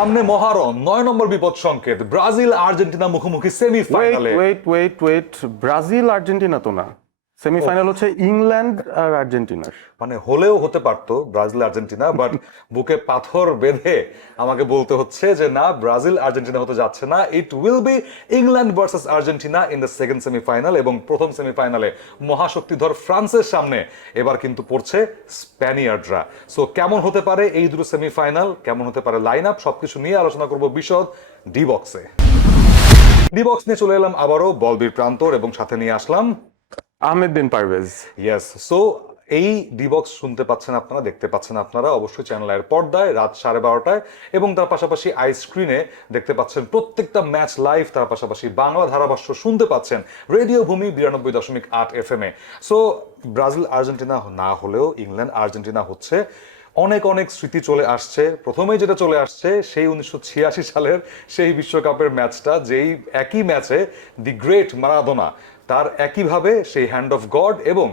সামনে মহারণ ৯ নম্বর বিপদ সংকেত ব্রাজিল আর্জেন্টিনা মুখোমুখি সেমিফাইনালে। ওয়েট ব্রাজিল আর্জেন্টিনা তো না, সেমিফাইনাল হচ্ছে ইংল্যান্ড আর আর্জেন্টিনার। মানে হলেও হতে পারতো ব্রাজিল আর্জেন্টিনা, বাট বুকে পাথর বেঁধে আমাকে বলতে হচ্ছে যে না, ব্রাজিল আর্জেন্টিনা হতে যাচ্ছে না। It will be England versus Argentina in the second semifinal. এবং প্রথম সেমিফাইনালে মহাশক্তিধর ফ্রান্সের সামনে এবার কিন্তু পড়ছে স্প্যানিয়ার্ডরা। সো কেমন হতে পারে এই দুটো সেমিফাইনাল, কেমন হতে পারে লাইন আপ, সবকিছু নিয়ে আলোচনা করব বিশদ ডি বক্সে। ডি বক্স নিয়ে চলে এলাম আবারও বলবীর প্রান্তর এবং সাথে নিয়ে আসলাম আহমেদ বিন পারভেজ। ইয়েস, সো এই ডিবক্স শুনতে পাচ্ছেন আপনারা, দেখতে পাচ্ছেন আপনারা অবশ্যই চ্যানেলের পর্দায় রাত 12:30টায়, এবং তার পাশাপাশি আই স্ক্রিনে দেখতে পাচ্ছেন প্রত্যেকটা ম্যাচ লাইভ। তার পাশাপাশি বাংলা ধারাভাষ্য শুনতে পাচ্ছেন রেডিও ভূমি 92.8 FM এ। সো ব্রাজিল আর্জেন্টিনা না হলেও ইংল্যান্ড আর্জেন্টিনা হচ্ছে। অনেক অনেক স্মৃতি চলে আসছে। প্রথমেই যেটা চলে আসছে সেই 1986 সালের সেই বিশ্বকাপের ম্যাচটা, যেই একই ম্যাচে দি গ্রেট মারাদোনা তার একইভাবে সেই হ্যান্ড অফ গড এবং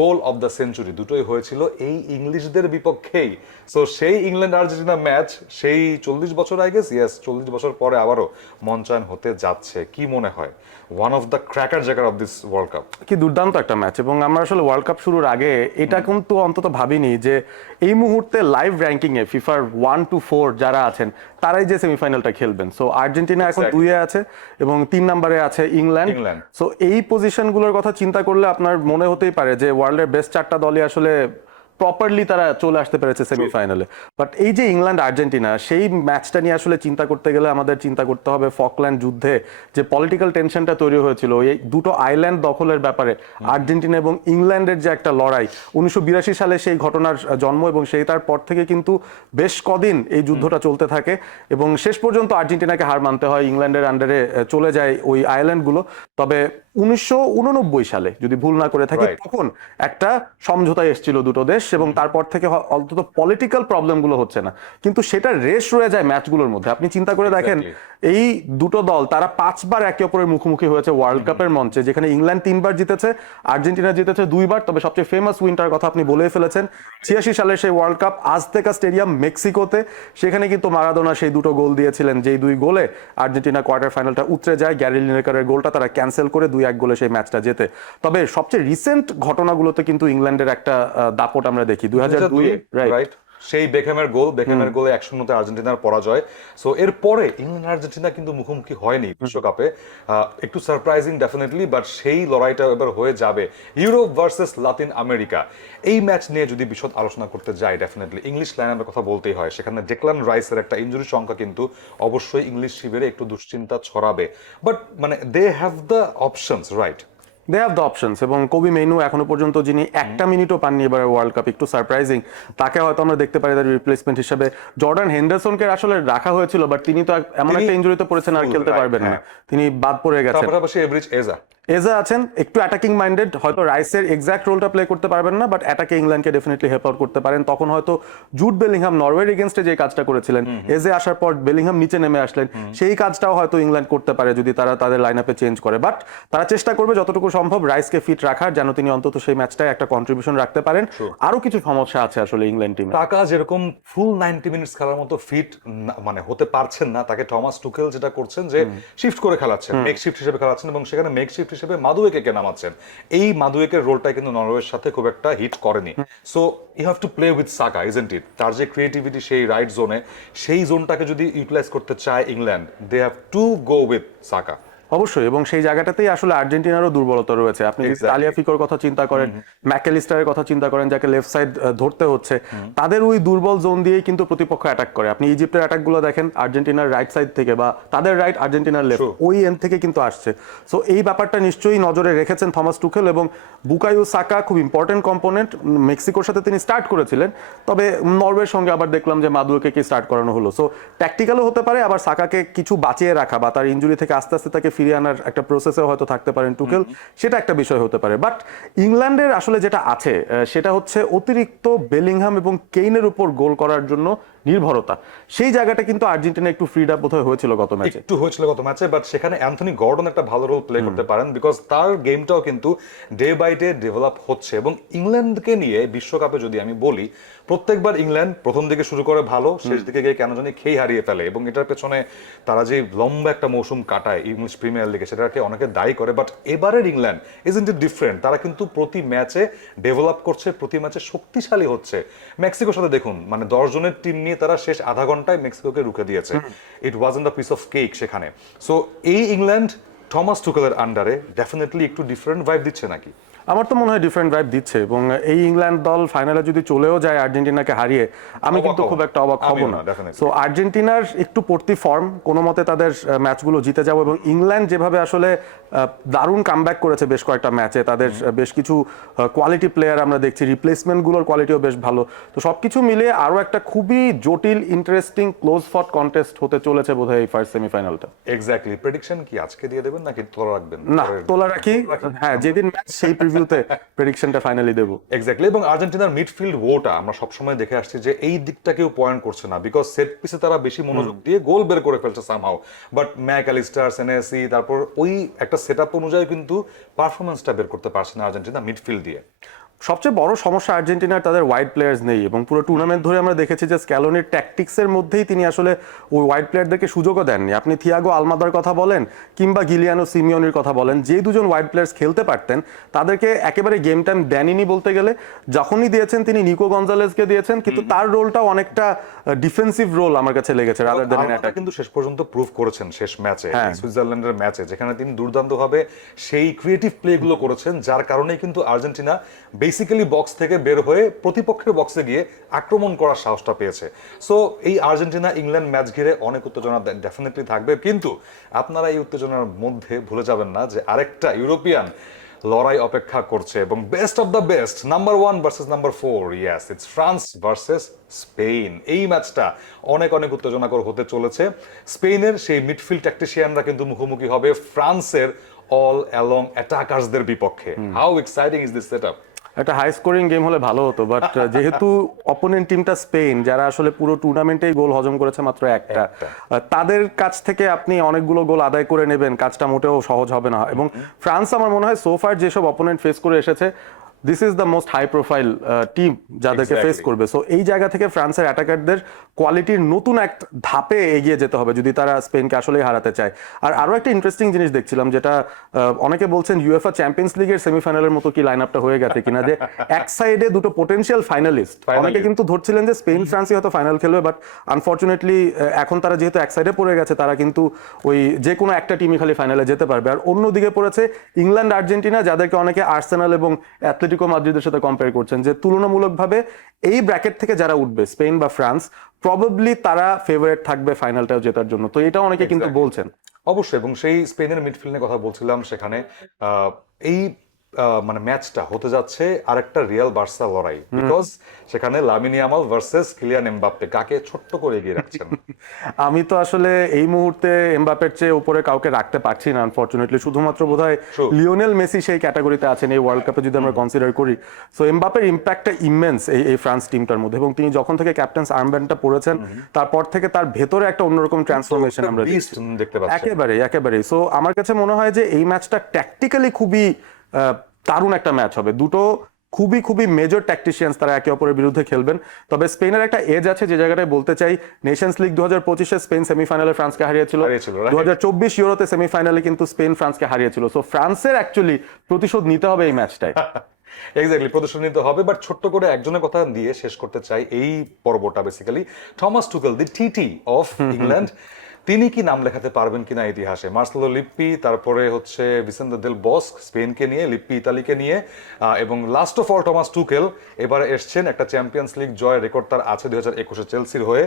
গোল অফ দ্য সেঞ্চুরি দুটোই হয়েছিল এই ইংলিশদের বিপক্ষেই। সো সেই ইংল্যান্ড আর্জেন্টিনা ম্যাচ সেই 40 বছর, আই গেস, ইয়েস 40 বছর পরে আবারও মঞ্চায়ন হতে যাচ্ছে। কি মনে হয়, ওয়ান অফ দ্য ক্র্যাকার জায়গার অফ দিস ওয়ার্ল্ড কাপ? কি দুর্দান্ত একটা ম্যাচ। এবং আমরা আসলে ওয়ার্ল্ড কাপ শুরুর আগে এটা কিন্তু অন্তত ভাবিনি যে এই মুহূর্তে লাইভ র্যাঙ্কিং এ ফিফার 1 to 4 যারা আছেন তারাই যে সেমিফাইনালটা খেলবেন। সো আর্জেন্টিনা এখন 2-এ আছে এবং 3 নম্বরে আছে ইংল্যান্ড। সো এই পজিশনগুলোর কথা চিন্তা করলে আপনার মনে হতেই পারে যে ওয়ার্ল্ডের বেস্ট 4টা দলই আসলে প্রপারলি তারা চলে আসতে পেরেছে সেমিফাইনালে। বাট এই যে ইংল্যান্ড আর্জেন্টিনা, সেই ম্যাচটা নিয়ে আসলে চিন্তা করতে গেলে আমাদের চিন্তা করতে হবে ফকল্যান্ড যুদ্ধে যে পলিটিক্যাল টেনশনটা তৈরি হয়েছিল এই দুটো আইল্যান্ড দখলের ব্যাপারে, আর্জেন্টিনা এবং ইংল্যান্ডের যে একটা লড়াই। 1982 সালে সেই ঘটনার জন্ম এবং সেই তার পর থেকে কিন্তু বেশ কদিন এই যুদ্ধটা চলতে থাকে এবং শেষ পর্যন্ত আর্জেন্টিনাকে হার মানতে হয়, ইংল্যান্ডের আন্ডারে চলে যায় ওই আইল্যান্ডগুলো। তবে 1989 সালে যদি ভুল না করে থাকি, তখন একটা সমঝোতায় এসেছিল দুটো দেশ এবং তারপর থেকে অন্তত পলিটিক্যাল প্রবলেমগুলো হচ্ছে না, কিন্তু সেটা রেশ রয়ে যায় ম্যাচগুলোর মধ্যে। আপনি চিন্তা করে দেখেন, এই দুটো দল তারা 5 বার একে অপরের মুখোমুখি হয়েছে ওয়ার্ল্ড কাপের মঞ্চে, যেখানে ইংল্যান্ড 3 বার জিতেছে, আর্জেন্টিনা জিতেছে 2 বার। তবে সবচেয়ে ফেমাস উইনটার কথা আপনি বলেই ফেলেছেন, 86 সালের সেই ওয়ার্ল্ড কাপ আজতেকা স্টেডিয়াম মেক্সিকোতে। সেখানে কিন্তু মারাদোনা সেই দুটো গোল দিয়েছিলেন, যেই 2 গোলে আর্জেন্টিনা কোয়ার্টার ফাইনালটা উতরে যায়। গ্যারি লিনেকারের গোলটা তারা ক্যান্সেল করে 2-1 গোলে সেই ম্যাচটা জেতে। তবে সবচেয়ে রিসেন্ট ঘটনাগুলোতে কিন্তু ইংল্যান্ডের একটা দাপট আমরা দেখি 2002, রাইট? সেই বেকহ্যামের গোলে 1-0 আর্জেন্টিনার পরাজয়। সো এরপরে ইংল্যান্ড আর্জেন্টিনা কিন্তু মুখোমুখি হয়নি বিশ্বকাপে। একটু সারপ্রাইজিং ডেফিনেটলি, বাট সেই লড়াইটা এবার হয়ে যাবে ইউরোপ ভার্সেস লাতিন আমেরিকা। এই ম্যাচ নিয়ে যদি বিশদ আলোচনা করতে যাই, ডেফিনেটলি ইংলিশ লাইনআপের কথা বলতেই হয়। সেখানে ডেকলান রাইসের একটা ইনজুরি সংখ্যা কিন্তু অবশ্যই ইংলিশ শিবিরে একটু দুশ্চিন্তা ছড়াবে, বাট মানে they have the options, right? They have the options. এবং কবি মেনু এখনো পর্যন্ত, যিনি একটা মিনিটও পাননি এবার ওয়ার্ল্ড কাপ, একটু সারপ্রাইজিং, তাকে হয়তো আমরা দেখতে পারি তার রিপ্লেসমেন্ট হিসেবে। জর্ডান হেন্ডারসনকে আসলে রাখা হয়েছিল, বাট তিনি তো এমন একটা ইনজুরিতে পড়েছেন আর খেলতে পারবেন না, তিনি বাদ পড়ে গেছেন। পাশাপাশি এভরিজ এজা আছেন, একটু অ্যাটাকিং মাইন্ডেড, হয়তো রাইসের এক্সাক্ট রোলটা প্লে করতে পারবেন না, বাট অ্যাটাকে ইংল্যান্ডকে ডেফিনেটলি হেল্প আউট করতে পারেন। তখন হয়তো জুড বেলিংহাম নরওয়ের এগেনস্টে যে কাজটা করেছিলেন, এজে আসার পর বেলিংহাম নিচে নেমে আসলেন, সেই কাজটাও হয়তো ইংল্যান্ড করতে পারে যদি তারা তাদের লাইন আপে চেঞ্জ করে। বাট তারা চেষ্টা করবে যতটুকু সম্ভব রাইসকে ফিট রাখার, যেন তিনি অন্তত সেই ম্যাচটায় একটা কন্ট্রিবিউশন রাখতে পারেন। আরো কিছু সমস্যা আছে আসলে ইংল্যান্ড টিমে। টাকা যেরকম ফুল 90 মিনিটস খেলার মতো ফিট মানে হতে পারছেন না, তাকে টমাস টুকেল যেটা করছেন যে শিফট করে খেলাচ্ছেন, মেক শিফট হিসেবে খেলাচ্ছেন, এবং সেখানে মেক শিফট হিসেবে মাদুয়েকে নামাচ্ছেন। এই মাদুয়েকের রোলটা কিন্তু নরওয়ের সাথে খুব একটা হিট করেনি। So you have to play with Saka, isn't it? তার যে ক্রিয়েটিভিটি সেই রাইট জোনে, সেই জোনটাকে যদি ইউটিলাইজ করতে চায় England, they have to go with Saka. অবশ্যই, এবং সেই জায়গাটাতেই আসলে আর্জেন্টিনারও দুর্বলতা রয়েছে। আপনি তালিয়াফিকোর কথা চিন্তা করেন, ম্যাকেলিস্টারের কথা চিন্তা করেন, যাকে লেফট সাইড ধরতে হচ্ছে, তাদের ওই দুর্বল জোন দিয়েই কিন্তু প্রতিপক্ষ অ্যাটাক করে। আপনি ইজিপ্টের অ্যাটাকগুলো দেখেন, আর্জেন্টিনার রাইট সাইড থেকে বা তাদের রাইট আর্জেন্টিনার লেফট, ওই এন্ড থেকে কিন্তু আসছে। সো এই ব্যাপারটা নিশ্চয়ই নজরে রেখেছেন থমাস টুখেল। এবং বুকায়ো সাকা খুব ইম্পর্টেন্ট কম্পোনেন্ট, মেক্সিকোর সাথে তিনি স্টার্ট করেছিলেন, তবে নরওয়ের সঙ্গে আবার দেখলাম যে মাদুয়েকে কি স্টার্ট করানো হলো। সো ট্যাকটিক্যালও হতে পারে, আবার সাকাকে কিছু বাঁচিয়ে রাখা বা তার ইনজুরি থেকে আস্তে আস্তে তাকে ফিরিয়ে আনার একটা প্রসেসে হয়তো থাকতে পারেন টুকেল, সেটা একটা বিষয় হতে পারে। বাট ইংল্যান্ডের আসলে যেটা আছে সেটা হচ্ছে অতিরিক্ত বেলিংহাম এবং কেইনের উপর গোল করার জন্য নির্ভরতা। সেই জায়গাটা কিন্তু আর্জেন্টিনা একটু ফ্রিড আপ বোধহয় হয়েছিল গত ম্যাচে, বাট সেখানে অ্যান্থনি গর্ডন একটা ভালো রোল প্লে করতে পারেন, বিকজ তার গেমটাও কিন্তু ডে বাই ডে ডেভেলপ হচ্ছে। এবং ইংল্যান্ডকে নিয়ে বিশ্বকাপে যদি আমি বলি, প্রত্যেকবার ইংল্যান্ড প্রথম দিকে শুরু করে ভালো, শেষ দিকে গিয়ে কেন জানি খেই হারিয়ে ফেলে, এবং এটার পেছনে তারা যে লম্বা একটা মৌসুম কাটায় ইংলিশ প্রিমিয়ার লিগে সেটাকে অনেকে দায়ী করে। বাট এবারের ইংল্যান্ড ইজন্ট ইট ডিফারেন্ট, তারা কিন্তু প্রতি ম্যাচে ডেভেলপ করছে, প্রতি ম্যাচে শক্তিশালী হচ্ছে। মেক্সিকোর সাথে দেখুন, মানে 10 জনের টিম নিয়ে তারা শেষ আধা ঘন্টায় মেক্সিকোকে রুখে দিয়েছে। ইট wasn't a piece of cake সেখানে। সো এই ইংল্যান্ড থমাস টুকেলের আন্ডারে ডেফিনেটলি একটু ডিফারেন্ট ভাইব দিচ্ছে নাকি? আমার তো মনে হয় ডিফারেন্ট ভাইব দিচ্ছে, এবং এই ইংল্যান্ড দল ফাইনালে যদি চলেও যায় আর্জেন্টিনাকে হারিয়ে, আমি কিন্তু খুব একটা অবাক হব না। সো আর্জেন্টিনার একটু পড়তি ফর্ম, কোনো মতে তাদের ম্যাচগুলো জিতে যাবো, এবং ইংল্যান্ড যেভাবে আসলে দারুণ কামব্যাক করেছে বেশ কয়েকটা ম্যাচে, তাদের বেশ কিছু কোয়ালিটি প্লেয়ার আমরা দেখছি, রিপ্লেসমেন্টগুলোর কোয়ালিটিও বেশ ভালো। তো সবকিছু মিলিয়ে আরো একটা খুবই জটিল, ইন্টারেস্টিং, ক্লোজ ফট কন্টেস্ট হতে চলেছে বোধহয় এই ফার্স্ট সেমিফাইনালটা। এক্স্যাক্টলি। প্রেডিকশন কি আজকে দিয়ে দেবেন নাকি তোলা রাখবেন? না, তোলা রাখি। হ্যাঁ, যেদিন ম্যাচ সেই প্রিভিউতে প্রেডিকশনটা ফাইনালি দেব। এক্স্যাক্টলি। এবং আর্জেন্টিনার মিডফিল্ড ওটা আমরা সবসময় দেখে আসছি যে এই দিকটা কেউ পয়েন্ট করছে না, বিকজ সেট পিসে তারা বেশি মনোযোগ দিয়ে গোল বের করে ফেলছে সামহাও। বাট ম্যাকঅ্যালিস্টার, সেনেসি, তারপর ওই একটা সেটআপ অনুযায়ী কিন্তু পারফরমেন্সটা বের করতে পারছে না আর্জেন্টিনা মিডফিল্ড দিয়ে। সবচেয়ে বড় সমস্যা আর্জেন্টিনার তাদের ওয়াইড প্লেয়ার্স নেই, এবং পুরো টুর্নামেন্ট ধরে আমরা দেখেছি যে স্ক্যালোনির ট্যাকটিক্সের মধ্যেই তিনি আসলে ওই ওয়াইড প্লেয়ারদেরকে সুযোগও দেননি। আপনি থিয়াগো আলমাদার কথা বলেন কিংবা গিলিয়ানো সিমিওনির কথা বলেন, যে দুজন ওয়াইড প্লেয়ার্স খেলতে পারতেন তাদেরকে একেবারে গেম টাইম দেনইনি বলতে গেলে। যখনই দিয়েছেন তিনি নিকো গঞ্জালেসকে দিয়েছেন, কিন্তু তার রোলটাও অনেকটা ডিফেন্সিভ রোল আমার কাছে লেগেছে রাদার দ্যান অ্যান অ্যাটাক। কিন্তু শেষ পর্যন্ত প্রুভ করেছেন শেষ ম্যাচে, সুইজারল্যান্ডের ম্যাচে, যেখানে তিনি দুর্দান্তভাবে সেই ক্রিয়েটিভ প্লেগুলো করেছেন, যার কারণেই কিন্তু আর্জেন্টিনা বেসিক্যালি বক্স থেকে বের হয়ে প্রতিপক্ষের বক্সে গিয়ে আক্রমণ করার সাহসটা পেয়েছে। সো এই আর্জেন্টিনা ইংল্যান্ড ম্যাচ ঘিরে অনেক উত্তেজনা ডেফিনেটলি থাকবে, কিন্তু আপনারা এই উত্তেজনার মধ্যে ভুলে যাবেন না যে আরেকটা ইউরোপিয়ান লড়াই অপেক্ষা করছে, এবং best of the best, number 1 versus number 4। Yes, it's France versus Spain. এই ম্যাচটা অনেক অনেক উত্তেজনাকর হতে চলেছে। স্পেনের সেই মিডফিল্ড ট্যাকটিশিয়ানরা কিন্তু মুখোমুখি হবে ফ্রান্সের অল অ্যালং অ্যাটাকার্সদের বিপক্ষে। How exciting is this setup! একটা হাই স্কোরিং গেম হলে ভালো হতো, বাট যেহেতু অপোনেন্ট টিমটা স্পেন, যারা আসলে পুরো টুর্নামেন্টেই গোল হজম করেছে মাত্র একটা, তাদের কাছ থেকে আপনি অনেকগুলো গোল আদায় করে নেবেন, কাজটা মোটেও সহজ হবে না। এবং ফ্রান্স আমার মনে হয় সোফার যেসব অপোনেন্ট ফেস করে এসেছে, this is the most high profile team যাদেরকে ফেস করবে। সো এই জায়গা থেকে ফ্রান্সের অ্যাটাকারদের কোয়ালিটির নতুন এক ধাপে এগিয়ে যেতে হবে যদি তারা স্পেনকে আসলেই হারাতে চায়। আর আরো একটা ইন্টারেস্টিং জিনিস দেখছিলাম, যেটা অনেকে বলছেন ইউএফএ চ্যাম্পিয়ন্স লিগের সেমিফাইনালের মতো কি লাইন আপটা হয়ে গেছে কিনা, যে এক সাইডে দুটো পোটেনশিয়াল ফাইনালিস্ট। অনেকে কিন্তু ধরছিলেন যে স্পেন ফ্রান্সই হয়তো ফাইনাল খেলবে, বাট আনফর্চুনেটলি এখন তারা যেহেতু এক সাইডে পড়ে গেছে, তারা কিন্তু ওই যে কোনো একটা টিমই খালি ফাইনালে যেতে পারবে। আর অন্যদিকে পড়েছে ইংল্যান্ড আর্জেন্টিনা, যাদেরকে অনেকে আর্সেনাল এবং অ্যাথলেটিকো মাদ্রিদের সাথে কম্পেয়ার করছেন, যে তুলনামূলকভাবে এই ব্র্যাকেট থেকে যারা উঠবে স্পেন বা ফ্রান্স, প্রবাবলি তারা ফেভারিট থাকবে ফাইনালটাও জেতার জন্য। তো এটা অনেকে কিন্তু বলছেন। অবশ্যই। এবং সেই স্পেনের মিডফিল্ডের কথা বলছিলাম, সেখানে এই মানে ম্যাচটা হতে যাচ্ছে আরেকটা রিয়াল বার্সা লড়াই, বিকজ সেখানে Lamine Yamal versus Kylian Mbappe. কাকে ছোট্ট করে এগিয়ে রাখছেন? আমি তো আসলে এই মুহূর্তে এমবাপ্পের চেয়ে উপরে কাউকে রাখতে পারছি না আনফরচুনেটলি। শুধুমাত্র বোধহয় লিওনেল মেসি সেই ক্যাটাগরিতে আছেন এই ওয়ার্ল্ড কাপে যদি আমরা কনসিডার করি। সো এমবাপ্পের ইম্প্যাক্টটা ইমেন্স এই ফ্রান্স টিমটার মধ্যে, এবং তিনি যখন থেকে ক্যাপ্টেন্স আর্মব্যান্ডটা পরেছেন তারপর থেকে তার ভেতরে একটা অন্যরকম ট্রান্সফরমেশন আমরা দেখতে পাচ্ছি। একেবারেই। সো আমার কাছে মনে হয় যে এই ম্যাচটা ট্যাকটিক্যালি খুবই দারুণ একটা ম্যাচ হবে। দুটো খুবই খুবই মেজর ট্যাকটিশিয়ানস তারা একে অপরের বিরুদ্ধে খেলবেন। তবে স্পেনের একটা এজ আছে যে জায়গাটায় বলতে চাই, নেশনস লিগ 2025-এ স্পেন সেমিফাইনালে ফ্রান্সকে হারিয়েছিল, 2024 ইউরোতে সেমিফাইনালে কিন্তু স্পেন ফ্রান্সকে হারিয়েছিল। সো ফ্রান্সের অ্যাকচুয়ালি প্রতিশোধ নিতে হবে এই ম্যাচটায়। এক্স্যাক্টলি, প্রদর্শন নিতে হবে। বাট ছোট্ট করে একজনের কথা দিয়ে শেষ করতে চাই এই পর্বটা। Basically Thomas Tuchel, the TT of England, তিনি কি নাম লেখাতে পারবেন কিনা ইতিহাসে? মার্সেলো লিপ্পি, তারপরে হচ্ছে ভিসেন্তে দেল বস্ক স্পেনকে নিয়ে, লিপ্পি ইতালিকে নিয়ে, এবং লাস্ট অফ অল থমাস টুকেল এবারে এসছেন। একটা চ্যাম্পিয়ন্স লিগ জয় রেকর্ড তার আছে 2021-এ চেলসির হয়ে।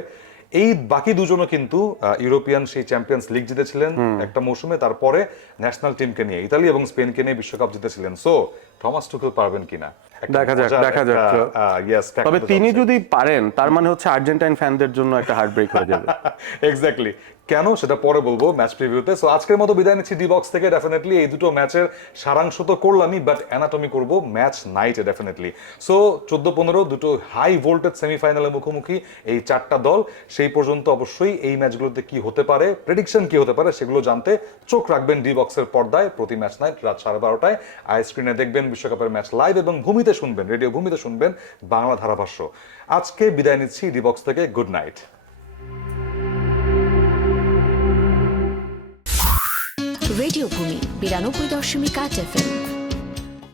এই বাকি দুজনও কিন্তু ইউরোপিয়ান সেই চ্যাম্পিয়ন্স লিগ জিতেছিলেন একটা মৌসুমে, তারপরে ন্যাশনাল টিমকে নিয়ে ইতালি এবং স্পেনকে নিয়ে বিশ্বকাপ জিতেছিলেন। সো থমাস টুকেল পারবেন কিনা দেখা যাক। তবে তিনি যদি পারেন, তার মানে হচ্ছে আর্জেন্টাইন ফ্যানদের জন্য একটা হার্ট ব্রেক হয়ে যাবে। এক্স্যাক্টলি। কেন সেটা পরে বলবো ম্যাচ প্রিভিউতে। সো আজকের মতো বিদায় নিচ্ছি ডি বক্স থেকে। ডেফিনেটলি এই দুটো ম্যাচের সারাংশ তো করলামই, বাট অ্যানাটমি করবো ম্যাচ নাইটে ডেফিনেটলি। সো 14-15 দুটো হাই ভোল্টেজ সেমিফাইনালের মুখোমুখি এই চারটা দল। সেই পর্যন্ত অবশ্যই এই ম্যাচগুলোতে কি হতে পারে, প্রেডিকশন কি হতে পারে, সেগুলো জানতে চোখ রাখবেন ডি বক্সের পর্দায় প্রতি ম্যাচ নাইট রাত 12:30টায়। আই স্ক্রিনে দেখবেন বিশ্বকাপের ম্যাচ লাইভ এবং ভূমিতে শুনবেন, রেডিও ভূমিতে শুনবেন বাংলা ধারাভাষ্য। আজকে বিদায় নিচ্ছি ডিবক্স থেকে, গুড নাইট। রেডিও ভূমি 92.8 FM।